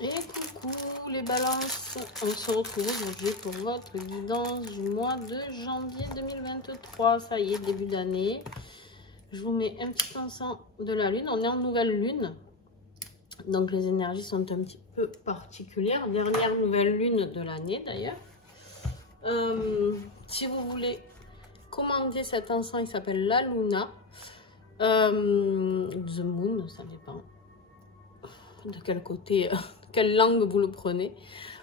Et coucou les balances, on se retrouve aujourd'hui pour votre guidance du mois de janvier 2023. Ça y est, début d'année. Je vous mets un petit ensemble de la lune. On est en nouvelle lune, donc les énergies sont un petit peu particulières. Dernière nouvelle lune de l'année d'ailleurs. Si vous voulez commander cet encens, il s'appelle la Luna. The Moon, ça dépend de quel côté, quelle langue vous le prenez.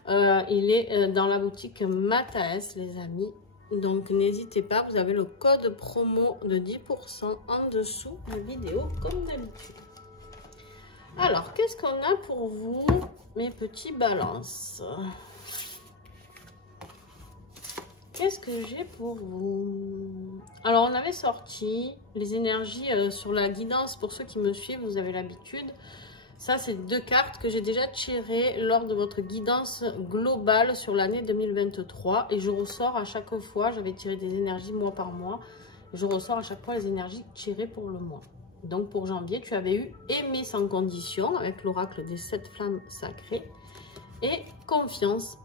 Il est dans la boutique Mataes, les amis. Donc n'hésitez pas, vous avez le code promo de 10% en dessous de la vidéo, comme d'habitude. Alors, qu'est-ce qu'on a pour vous, mes petits balances? Qu'est-ce que j'ai pour vous? Alors, on avait sorti les énergies sur la guidance. Pour ceux qui me suivent, vous avez l'habitude. Ça, c'est deux cartes que j'ai déjà tirées lors de votre guidance globale sur l'année 2023. Et je ressors à chaque fois, j'avais tiré des énergies mois par mois. Je ressors à chaque fois les énergies tirées pour le mois. Donc, pour janvier, tu avais eu aimer sans condition avec l'oracle des 7 flammes sacrées et confiance.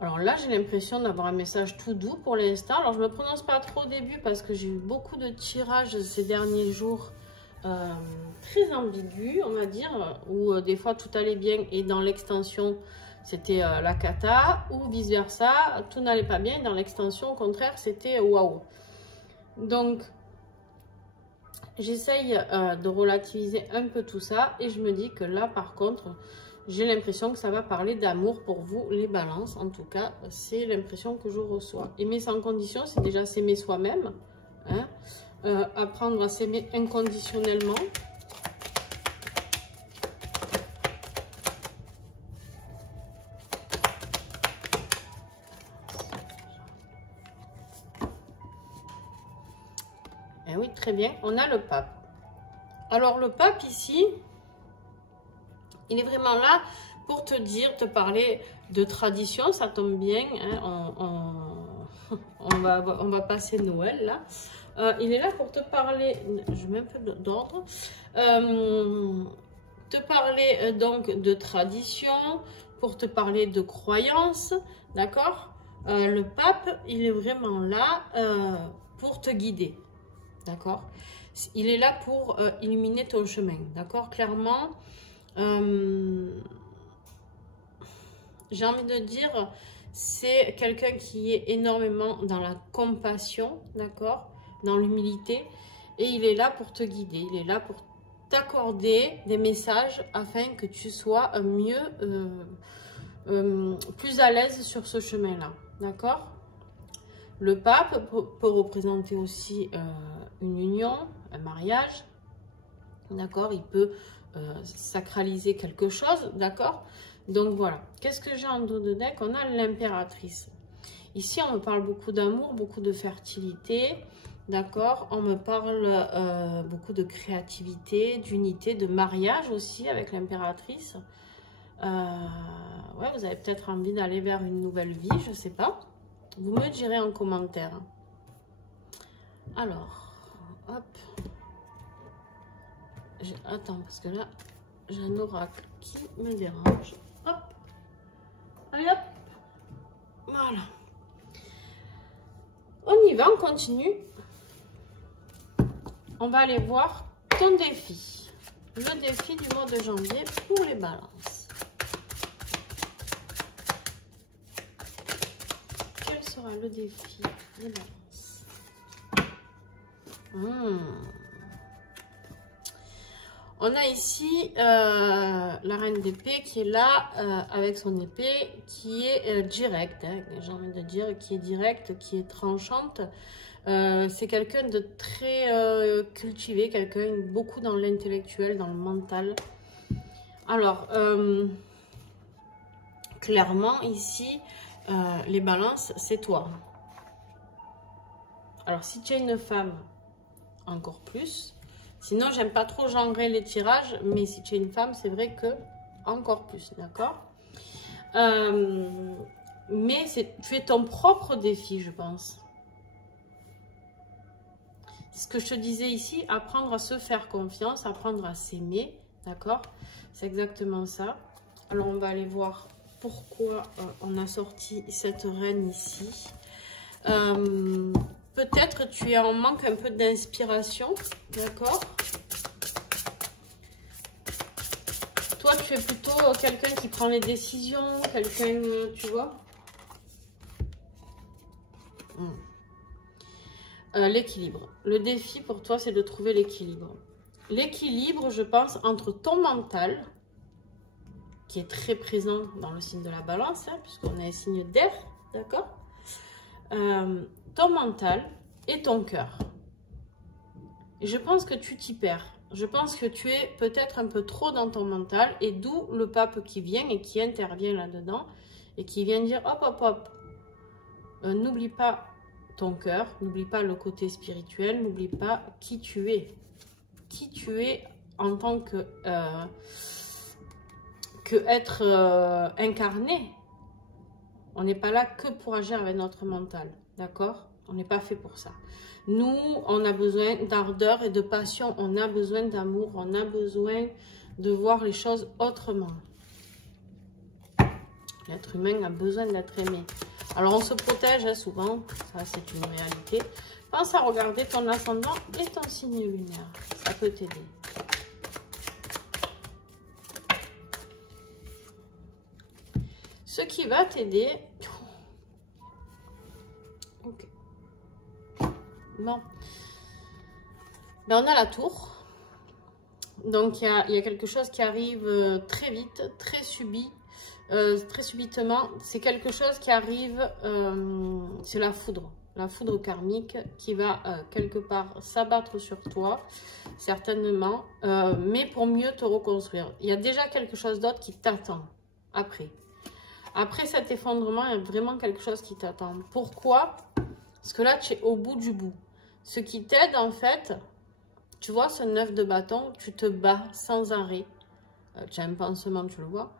Alors là, j'ai l'impression d'avoir un message tout doux pour l'instant. Alors, je ne me prononce pas trop au début parce que j'ai eu beaucoup de tirages ces derniers jours très ambigus, on va dire, où des fois tout allait bien et dans l'extension, c'était la cata, ou vice-versa, tout n'allait pas bien et dans l'extension, au contraire, c'était waouh. Donc, j'essaye de relativiser un peu tout ça et je me dis que là, par contre, j'ai l'impression que ça va parler d'amour pour vous, les balances. En tout cas, c'est l'impression que je reçois. Aimer sans condition, c'est déjà s'aimer soi-même. Hein, apprendre à s'aimer inconditionnellement. Et oui, très bien. On a le pape. Alors, le pape ici, il est vraiment là pour te dire, te parler de tradition. Ça tombe bien. Hein, on va passer Noël là. Il est là pour te parler, je mets un peu d'ordre, te parler donc de tradition, pour te parler de croyance, d'accord? Le pape, il est vraiment là pour te guider, d'accord? Il est là pour illuminer ton chemin, d'accord? Clairement, j'ai envie de dire, c'est quelqu'un qui est énormément dans la compassion, d'accord? Dans l'humilité, et il est là pour te guider, il est là pour t'accorder des messages afin que tu sois mieux, plus à l'aise sur ce chemin-là, d'accord? Le pape peut représenter aussi une union, un mariage, d'accord? Il peut sacraliser quelque chose, d'accord? Donc voilà, qu'est-ce que j'ai en dos de deck? On a l'impératrice. Ici, on me parle beaucoup d'amour, beaucoup de fertilité, d'accord? On me parle beaucoup de créativité, d'unité, de mariage aussi avec l'impératrice. Ouais, vous avez peut-être envie d'aller vers une nouvelle vie, je ne sais pas. Vous me direz en commentaire. Alors, hop. Attends, parce que là, j'ai un oracle qui me dérange. Hop. Allez, hop. Voilà. On y va, on continue. On va aller voir ton défi. Le défi du mois de janvier pour les balances. Quel sera le défi des balances? On a ici la reine d'épée qui est là avec son épée qui est directe, hein, j'ai envie de dire, qui est directe, qui est tranchante. C'est quelqu'un de très cultivé, quelqu'un beaucoup dans l'intellectuel, dans le mental. Alors, clairement ici, les balances, c'est toi. Alors, si tu es une femme, encore plus. Sinon, j'aime pas trop genrer les tirages, mais si tu es une femme, c'est vrai que encore plus, d'accord? Mais tu es ton propre défi, je pense. Ce que je te disais ici, apprendre à se faire confiance, apprendre à s'aimer, D'accord? C'est exactement ça. Alors, on va aller voir pourquoi on a sorti cette reine ici. Peut-être tu es en manque un peu d'inspiration. D'accord? Toi, tu es plutôt quelqu'un qui prend les décisions, quelqu'un, tu vois? L'équilibre. Le défi pour toi, c'est de trouver l'équilibre. L'équilibre, je pense, entre ton mental, qui est très présent dans le signe de la balance, hein, puisqu'on a un signe d'air, d'accord? Ton mental et ton cœur. Et je pense que tu t'y perds. Je pense que tu es peut-être un peu trop dans ton mental, et d'où le pape qui vient et qui intervient là-dedans, et qui vient dire, hop, hop, hop, n'oublie pas ton cœur, n'oublie pas le côté spirituel, n'oublie pas qui tu es. Qui tu es en tant que être incarné. On n'est pas là que pour agir avec notre mental, d'accord? On n'est pas fait pour ça. Nous, on a besoin d'ardeur et de passion, on a besoin d'amour, on a besoin de voir les choses autrement. L'être humain a besoin d'être aimé. Alors, on se protège hein, souvent, ça c'est une réalité. Pense à regarder ton ascendant et ton signe lunaire, ça peut t'aider. Ce qui va t'aider... Ok. Bon. Ben, on a la tour. Donc, il y a quelque chose qui arrive très vite, très subitement. C'est quelque chose qui arrive, c'est la foudre karmique qui va quelque part s'abattre sur toi, certainement, mais pour mieux te reconstruire. Il y a déjà quelque chose d'autre qui t'attend après. Après cet effondrement, il y a vraiment quelque chose qui t'attend. Pourquoi? Parce que là, tu es au bout du bout. Ce qui t'aide, en fait, tu vois, ce 9 de bâton, tu te bats sans arrêt. Tu as un pansement, tu le vois.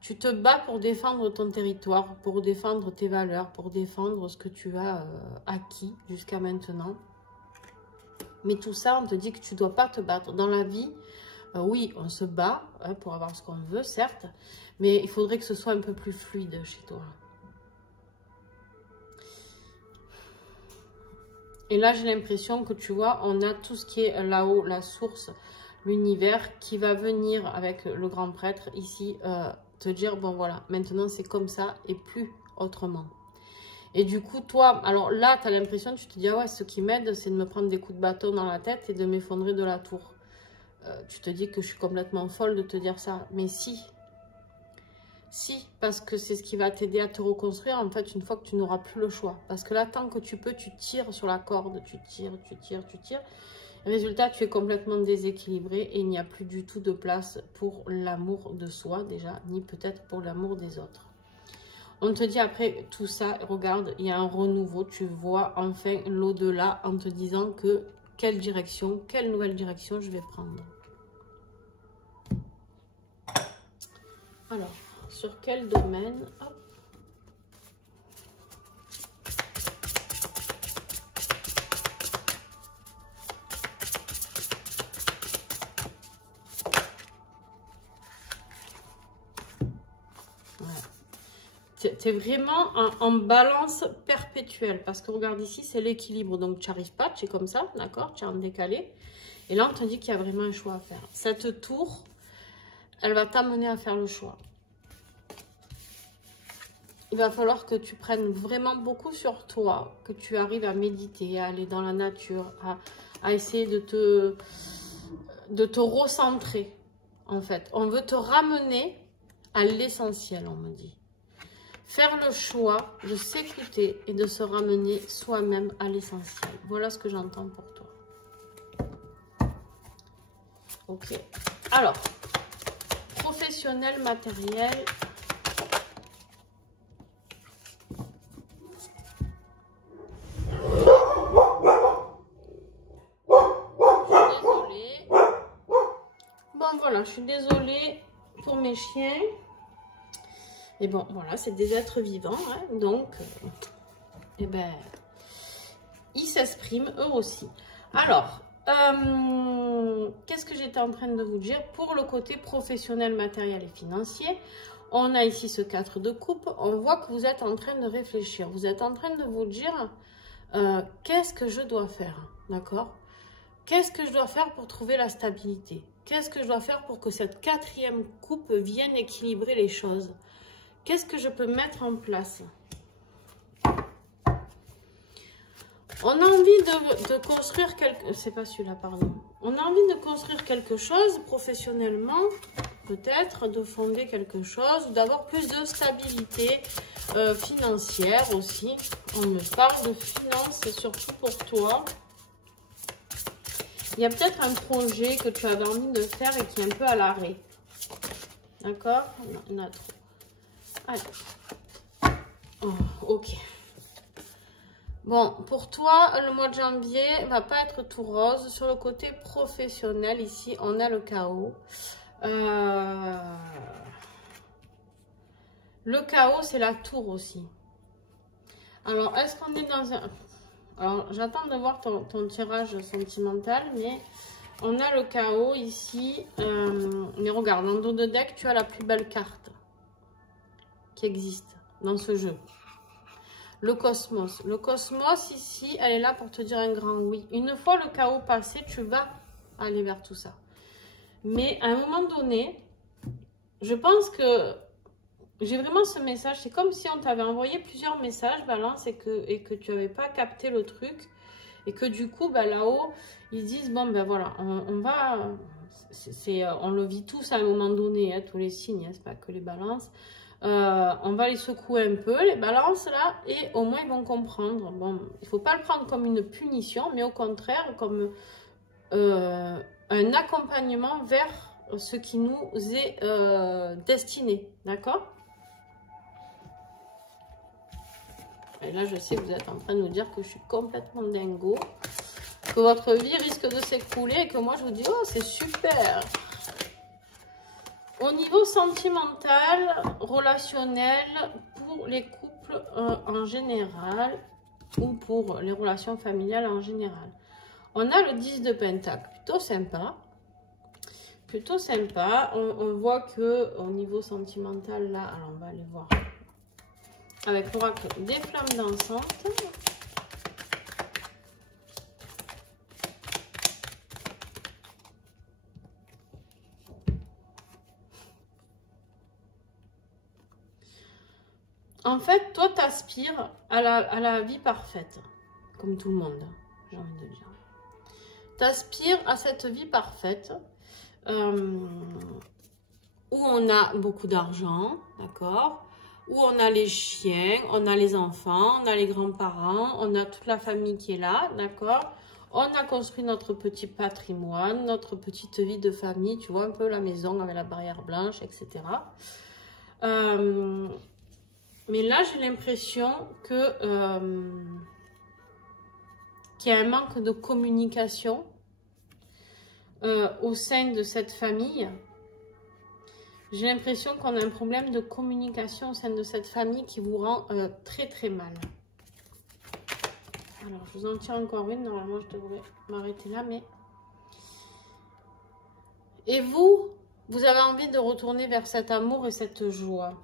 Tu te bats pour défendre ton territoire, pour défendre tes valeurs, pour défendre ce que tu as acquis jusqu'à maintenant. Mais tout ça, on te dit que tu ne dois pas te battre. Dans la vie, oui, on se bat hein, pour avoir ce qu'on veut, certes. Mais il faudrait que ce soit un peu plus fluide chez toi. Et là, j'ai l'impression que tu vois, on a tout ce qui est là-haut, la source, l'univers, qui va venir avec le grand prêtre ici, te dire, bon voilà, maintenant c'est comme ça et plus autrement. Et du coup, toi, alors là, tu as l'impression, tu te dis, ah ouais, ce qui m'aide, c'est de me prendre des coups de bâton dans la tête et de m'effondrer de la tour. Tu te dis que je suis complètement folle de te dire ça. Mais si, parce que c'est ce qui va t'aider à te reconstruire, en fait, une fois que tu n'auras plus le choix. Parce que là, tant que tu peux, tu tires sur la corde, tu tires. Résultat, tu es complètement déséquilibré et il n'y a plus du tout de place pour l'amour de soi, déjà, ni peut-être pour l'amour des autres. On te dit après tout ça, regarde, il y a un renouveau, tu vois enfin l'au-delà en te disant que quelle direction, quelle nouvelle direction je vais prendre. Alors, sur quel domaine? Hop. Tu es vraiment en balance perpétuelle. Parce que regarde ici, c'est l'équilibre. Donc, tu n'arrives pas, tu es comme ça, d'accord? Tu es en décalé. Et là, on te dit qu'il y a vraiment un choix à faire. Cette tour, elle va t'amener à faire le choix. Il va falloir que tu prennes vraiment beaucoup sur toi, que tu arrives à méditer, à aller dans la nature, à essayer de te recentrer, en fait. On veut te ramener à l'essentiel, on me dit. Faire le choix de s'écouter et de se ramener soi-même à l'essentiel. Voilà ce que j'entends pour toi. Ok. Alors, professionnel, matériel. Désolée. Bon, voilà, je suis désolée pour mes chiens. Et bon, voilà, c'est des êtres vivants, hein, donc, eh ben, ils s'expriment eux aussi. Alors, Qu'est-ce que j'étais en train de vous dire? Pour le côté professionnel, matériel et financier, on a ici ce 4 de coupe. On voit que vous êtes en train de réfléchir. Vous êtes en train de vous dire, qu'est-ce que je dois faire? D'accord? Qu'est-ce que je dois faire pour trouver la stabilité? Qu'est-ce que je dois faire pour que cette 4e coupe vienne équilibrer les choses? Qu'est-ce que je peux mettre en place? On a envie de construire quelque... C'est pas celui-là, pardon. On a envie de construire quelque chose professionnellement, peut-être, de fonder quelque chose, d'avoir plus de stabilité financière aussi. On me parle de finances, c'est surtout pour toi. Il y a peut-être un projet que tu avais envie de faire et qui est un peu à l'arrêt. D'accord? Il y en a trop. Allez. Oh, ok. Bon, pour toi, le mois de janvier va pas être tout rose. Sur le côté professionnel, ici, on a le chaos. Le chaos, c'est la tour aussi. Alors, est-ce qu'on est dans un... Alors, j'attends de voir ton tirage sentimental, mais on a le chaos ici. Mais regarde, dans le dos de deck, tu as la plus belle carte qui existe dans ce jeu. Le cosmos. Le cosmos, ici, elle est là pour te dire un grand oui. Une fois le chaos passé, tu vas aller vers tout ça. Mais à un moment donné, je pense que j'ai vraiment ce message. C'est comme si on t'avait envoyé plusieurs messages, Balance, et que tu n'avais pas capté le truc. Et que du coup, bah, là-haut, ils disent, bon, ben voilà, on va... on le vit tous à un moment donné, hein, tous les signes, hein, c'est pas que les balances. On va les secouer un peu, les balances, là, et au moins, ils vont comprendre. Bon, il ne faut pas le prendre comme une punition, mais au contraire, comme un accompagnement vers ce qui nous est destiné, d'accord? Et là, je sais que vous êtes en train de nous dire que je suis complètement dingo, que votre vie risque de s'écrouler et que moi, je vous dis, oh, c'est super. Au niveau sentimental, relationnel, pour les couples en général, ou pour les relations familiales en général, on a le 10 de Pentacle, plutôt sympa. Plutôt sympa. On voit que au niveau sentimental, là, alors on va aller voir. Avec l'oracle des flammes dansantes. En fait, toi, tu aspires à la vie parfaite, comme tout le monde, j'ai envie de dire. Tu aspires à cette vie parfaite où on a beaucoup d'argent, d'accord? Où on a les chiens, on a les enfants, on a les grands-parents, on a toute la famille qui est là, d'accord? On a construit notre petit patrimoine, notre petite vie de famille, tu vois, un peu la maison avec la barrière blanche, etc. Mais là, j'ai l'impression que qu'il y a un manque de communication au sein de cette famille. J'ai l'impression qu'on a un problème de communication au sein de cette famille qui vous rend très très mal. Alors, je vous en tire encore une. Normalement, je devrais m'arrêter là, mais... Et vous avez envie de retourner vers cet amour et cette joie.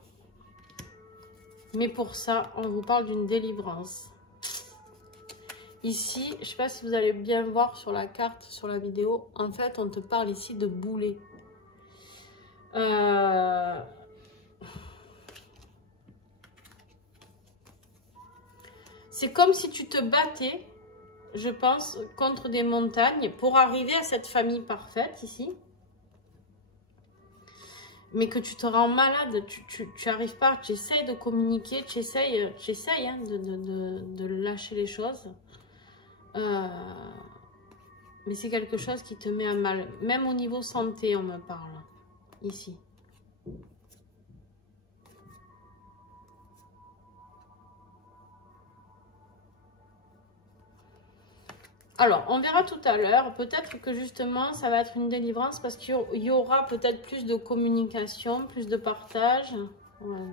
Mais pour ça, on vous parle d'une délivrance. Ici, je ne sais pas si vous allez bien voir sur la carte, sur la vidéo. En fait, on te parle ici de boulet. C'est comme si tu te battais, je pense, contre des montagnes pour arriver à cette famille parfaite ici. Mais que tu te rends malade, tu n'arrives pas, tu essayes de communiquer, tu essayes hein, de lâcher les choses. Mais c'est quelque chose qui te met à mal. Même au niveau santé, on me parle. Ici. Alors, on verra tout à l'heure. Peut-être que justement, ça va être une délivrance parce qu'il y aura peut-être plus de communication, plus de partage. Ouais.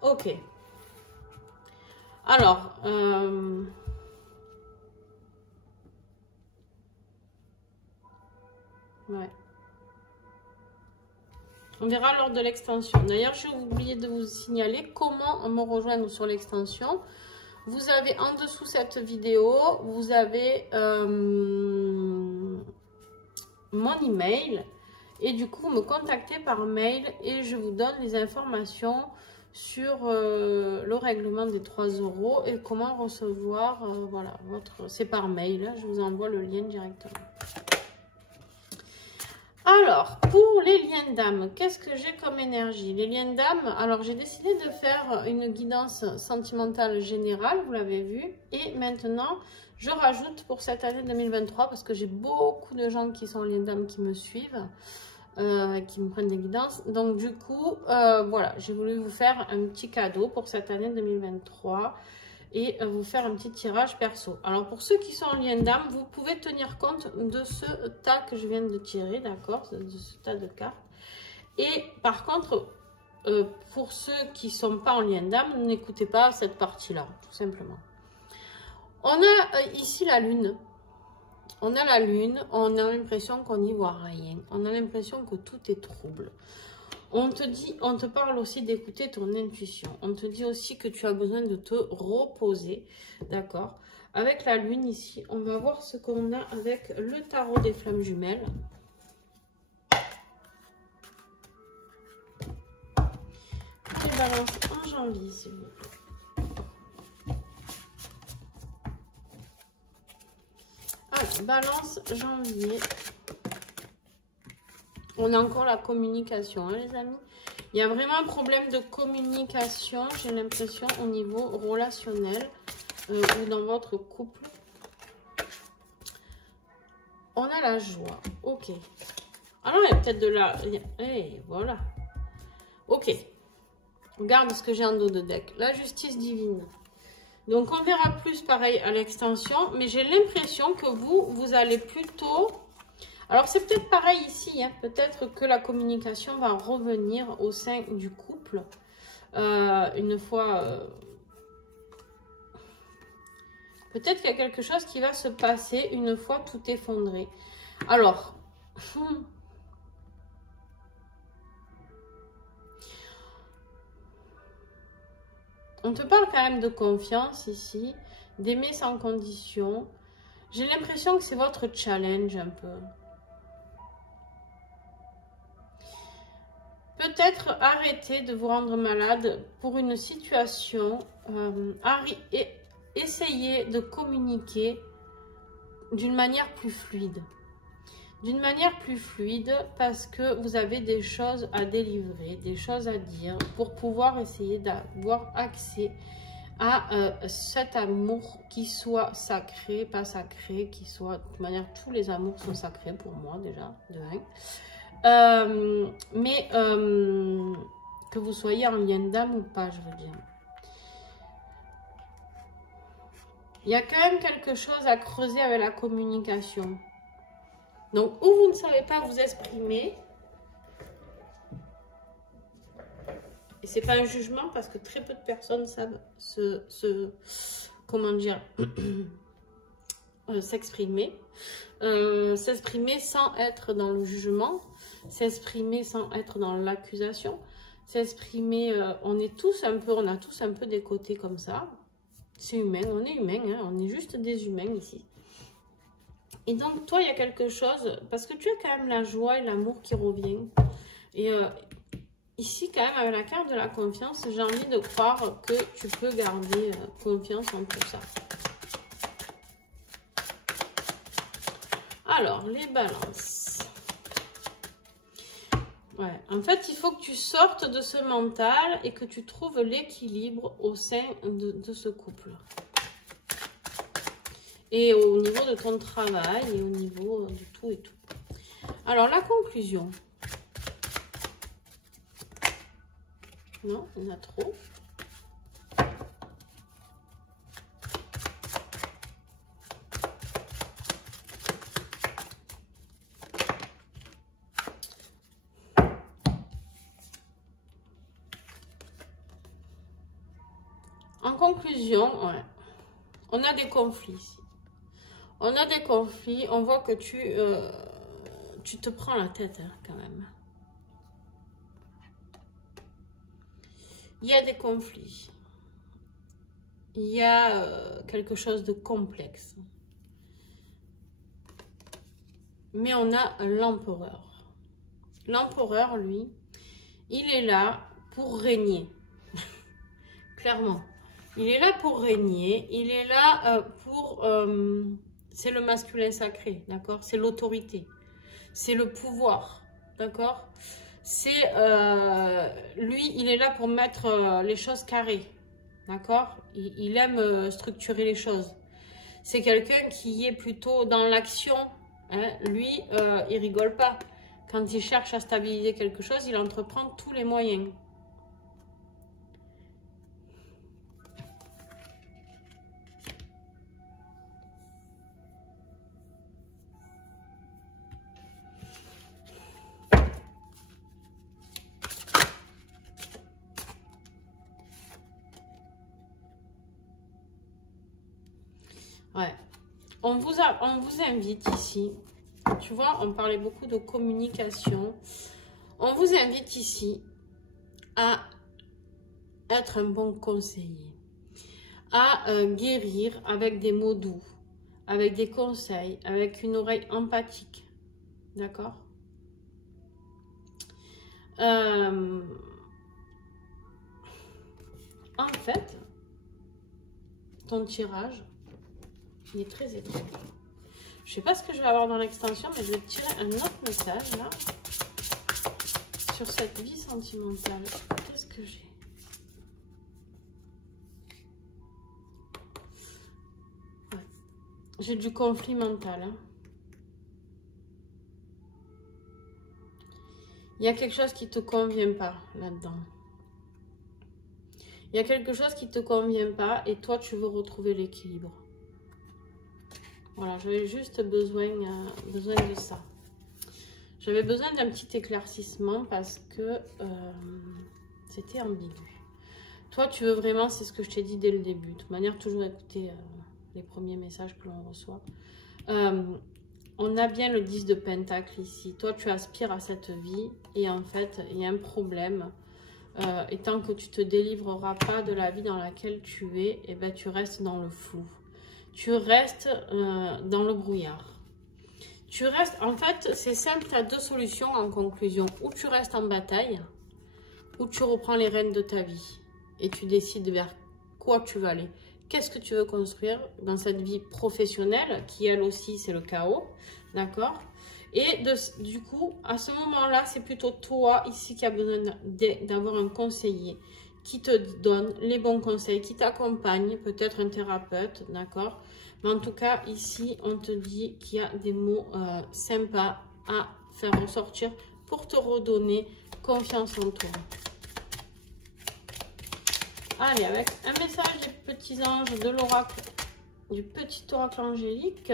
Ok. Alors, ouais. On verra lors de l'extension. D'ailleurs, j'ai oublié de vous signaler comment me rejoindre sur l'extension. Vous avez en dessous cette vidéo, vous avez mon email. Et du coup, vous me contactez par mail et je vous donne les informations sur le règlement des 3 € et comment recevoir, voilà, c'est par mail. Je vous envoie le lien directement. Alors, pour les liens d'âme, qu'est-ce que j'ai comme énergie? Les liens d'âme, alors j'ai décidé de faire une guidance sentimentale générale, vous l'avez vu. Et maintenant, je rajoute pour cette année 2023, parce que j'ai beaucoup de gens qui sont liens d'âme qui me suivent, qui me prennent des guidances. Donc du coup, voilà, j'ai voulu vous faire un petit cadeau pour cette année 2023. Et vous faire un petit tirage perso. Alors pour ceux qui sont en lien d'âme, vous pouvez tenir compte de ce tas que je viens de tirer, d'accord, de ce tas de cartes. Et par contre, pour ceux qui ne sont pas en lien d'âme, n'écoutez pas cette partie-là, tout simplement. On a ici la lune. On a la lune, on a l'impression qu'on n'y voit rien. On a l'impression que tout est trouble. On te parle aussi d'écouter ton intuition. On te dit aussi que tu as besoin de te reposer. D'accord? Avec la lune ici, on va voir ce qu'on a avec le tarot des flammes jumelles. Et balance en janvier, s'il vous plaît. Alors, balance janvier. On a encore la communication, hein, les amis. Il y a vraiment un problème de communication, j'ai l'impression, au niveau relationnel ou dans votre couple. On a la joie. Ok. Alors, il y a peut-être de la... Hey, voilà. Ok. Regarde ce que j'ai en dos de deck. La justice divine. Donc, on verra plus pareil à l'extension. Mais j'ai l'impression que vous allez plutôt... Alors, c'est peut-être pareil ici, hein. Peut-être que la communication va revenir au sein du couple une fois... Peut-être qu'il y a quelque chose qui va se passer une fois tout effondré. Alors, on te parle quand même de confiance ici, d'aimer sans condition. J'ai l'impression que c'est votre challenge un peu. Peut-être arrêter de vous rendre malade pour une situation, essayez de communiquer d'une manière plus fluide. D'une manière plus fluide parce que vous avez des choses à délivrer, des choses à dire pour pouvoir essayer d'avoir accès à cet amour qui soit sacré, pas sacré, qui soit... De toute manière, tous les amours sont sacrés pour moi déjà, de 1. Mais que vous soyez en lien d'âme ou pas, je veux dire. Il y a quand même quelque chose à creuser avec la communication. Donc, ou vous ne savez pas vous exprimer, et c'est pas un jugement parce que très peu de personnes savent comment dire, s'exprimer. S'exprimer sans être dans le jugement, s'exprimer sans être dans l'accusation, s'exprimer, on a tous un peu des côtés comme ça. C'est humain, on est humain, hein, on est juste des humains ici. Et donc, toi, il y a quelque chose, parce que tu as quand même la joie et l'amour qui revient. Et ici, quand même, avec la carte de la confiance, j'ai envie de croire que tu peux garder confiance en tout ça. Alors, les balances. Ouais, en fait, il faut que tu sortes de ce mental et que tu trouves l'équilibre au sein de ce couple. Et au niveau de ton travail et au niveau de tout et tout. Alors, la conclusion. Non, on a trop. conclusion, ouais, on a des conflits ici. On a des conflits, on voit que tu te prends la tête hein, quand même. Il y a des conflits. Il y a quelque chose de complexe. Mais on a l'empereur. L'empereur, lui, il est là pour régner. Clairement. Il est là pour régner. Il est là pour... c'est le masculin sacré, d'accord? C'est l'autorité. C'est le pouvoir, d'accord? C'est... lui, il est là pour mettre les choses carrées, d'accord? Il aime structurer les choses. C'est quelqu'un qui est plutôt dans l'action. Hein? Lui, il rigole pas. Quand il cherche à stabiliser quelque chose, il entreprend tous les moyens. Ouais. On vous invite ici. Tu vois, on parlait beaucoup de communication. On vous invite ici à être un bon conseiller, à guérir avec des mots doux, avec des conseils, avec une oreille empathique. D'accord? En fait, ton tirage, il est très étrange. Je sais pas ce que je vais avoir dans l'extension, mais je vais tirer un autre message là sur cette vie sentimentale. Qu'est-ce que j'ai? Ouais. J'ai du conflit mental. Hein. Il y a quelque chose qui ne te convient pas là-dedans. Il y a quelque chose qui ne te convient pas et toi, tu veux retrouver l'équilibre. Voilà, j'avais juste besoin de ça. J'avais besoin d'un petit éclaircissement parce que c'était ambigu. Toi, tu veux vraiment, c'est ce que je t'ai dit dès le début. De toute manière, toujours écouter les premiers messages que l'on reçoit. On a bien le 10 de Pentacle ici. Toi, tu aspires à cette vie et en fait, il y a un problème. Et tant que tu ne te délivreras pas de la vie dans laquelle tu es, eh ben, tu restes dans le flou. Tu restes dans le brouillard. Tu restes, en fait, c'est simple, tu as deux solutions en conclusion. Ou tu restes en bataille, ou tu reprends les rênes de ta vie. Et tu décides vers quoi tu vas aller. Qu'est-ce que tu veux construire dans cette vie professionnelle, qui elle aussi, c'est le chaos. D'accord? Et du coup, à ce moment-là, c'est plutôt toi ici qui a besoin d'avoir un conseiller qui te donne les bons conseils, qui t'accompagne, peut-être un thérapeute, d'accord? Mais en tout cas, ici, on te dit qu'il y a des mots sympas à faire ressortir pour te redonner confiance en toi. Allez, avec un message des petits anges de l'oracle, du petit oracle angélique.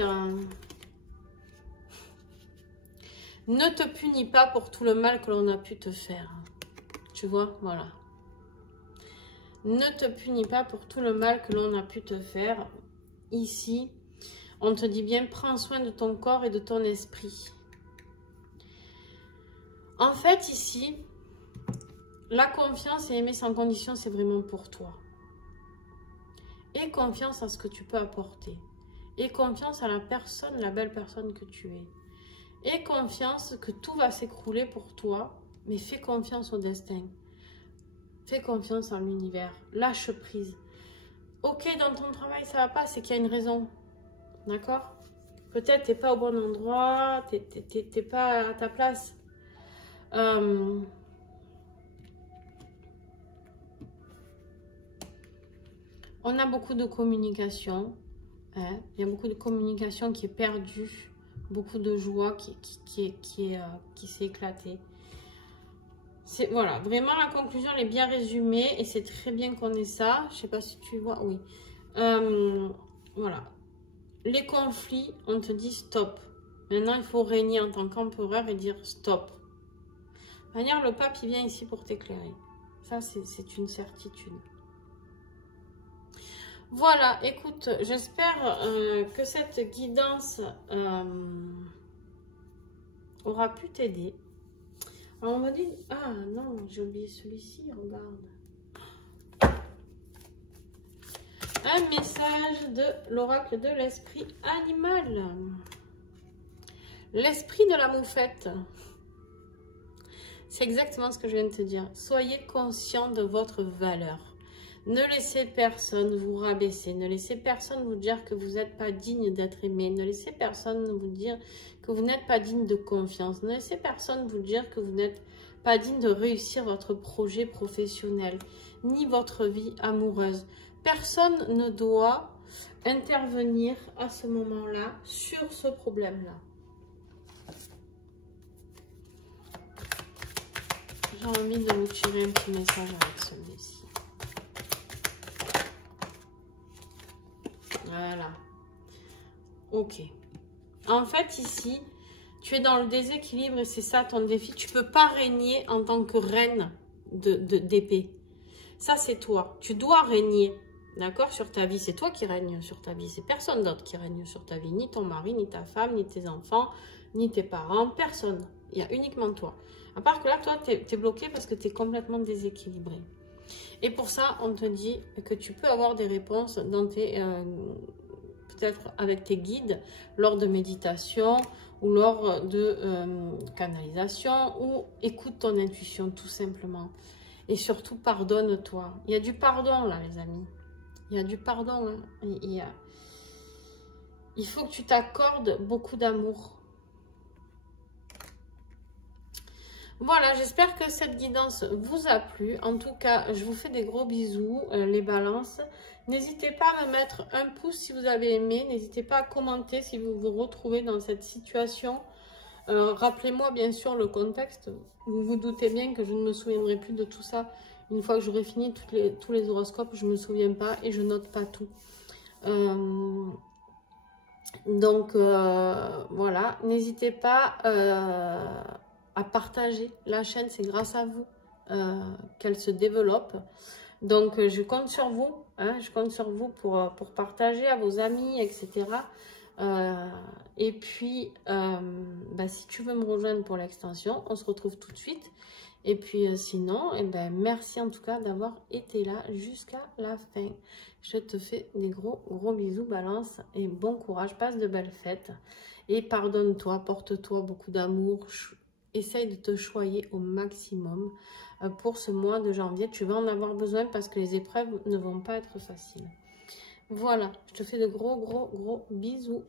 Ne te punis pas pour tout le mal que l'on a pu te faire. Tu vois, voilà. Ne te punis pas pour tout le mal que l'on a pu te faire. Ici, on te dit bien, prends soin de ton corps et de ton esprit. En fait, ici, la confiance et aimer sans condition, c'est vraiment pour toi. Aie confiance à ce que tu peux apporter. Aie confiance à la personne, la belle personne que tu es. Aie confiance que tout va s'écrouler pour toi, mais fais confiance au destin. Fais confiance en l'univers. Lâche prise. Ok, dans ton travail, ça va pas, c'est qu'il y a une raison. D'accord? Peut-être tu n'es pas au bon endroit, tu n'es pas à ta place. On a beaucoup de communication. Hein? Il y a beaucoup de communication qui est perdue. Beaucoup de joie qui s'est éclatée. Voilà, vraiment la conclusion elle est bien résumée et c'est très bien qu'on ait ça. Je sais pas si tu vois, oui. Voilà. Les conflits, on te dit stop. Maintenant, il faut régner en tant qu'empereur et dire stop. De toute manière, le pape, il vient ici pour t'éclairer. Ça, c'est une certitude. Voilà, écoute, j'espère que cette guidance aura pu t'aider. Alors on me dit, ah non, j'ai oublié celui-ci, regarde. Un message de l'oracle de l'esprit animal. L'esprit de la moufette. C'est exactement ce que je viens de te dire. Soyez conscient de votre valeur. Ne laissez personne vous rabaisser. Ne laissez personne vous dire que vous n'êtes pas digne d'être aimé. Ne laissez personne vous dire que vous n'êtes pas digne de confiance. Ne laissez personne vous dire que vous n'êtes pas digne de réussir votre projet professionnel, ni votre vie amoureuse. Personne ne doit intervenir à ce moment-là sur ce problème-là. J'ai envie de vous tirer un petit message avec celui-ci. Voilà. Ok. En fait, ici, tu es dans le déséquilibre et c'est ça ton défi. Tu ne peux pas régner en tant que reine d'épée. Ça, c'est toi. Tu dois régner, d'accord, sur ta vie. C'est toi qui règnes sur ta vie. C'est personne d'autre qui règne sur ta vie. Ni ton mari, ni ta femme, ni tes enfants, ni tes parents. Personne. Il y a uniquement toi. À part que là, toi, tu es bloqué parce que tu es complètement déséquilibré. Et pour ça, on te dit que tu peux avoir des réponses dans tes... peut-être avec tes guides, lors de méditation ou lors de canalisation, ou écoute ton intuition tout simplement. Et surtout, pardonne-toi. Il y a du pardon là, les amis. Il y a du pardon. Hein. Il faut que tu t'accordes beaucoup d'amour. Voilà, j'espère que cette guidance vous a plu. En tout cas, je vous fais des gros bisous, les balances. N'hésitez pas à me mettre un pouce si vous avez aimé. N'hésitez pas à commenter si vous vous retrouvez dans cette situation. Rappelez-moi bien sûr le contexte. Vous vous doutez bien que je ne me souviendrai plus de tout ça. Une fois que j'aurai fini tous les horoscopes, je ne me souviens pas et je note pas tout. Donc voilà, n'hésitez pas à partager la chaîne, c'est grâce à vous qu'elle se développe. Donc je compte sur vous, hein, je compte sur vous pour partager à vos amis, etc. Et puis, si tu veux me rejoindre pour l'extension, on se retrouve tout de suite. Et puis sinon, merci en tout cas d'avoir été là jusqu'à la fin. Je te fais des gros bisous, balance, et bon courage, passe de belles fêtes. Et pardonne-toi, porte-toi beaucoup d'amour. Essaye de te choyer au maximum pour ce mois de janvier. Tu vas en avoir besoin parce que les épreuves ne vont pas être faciles. Voilà, je te fais de gros bisous.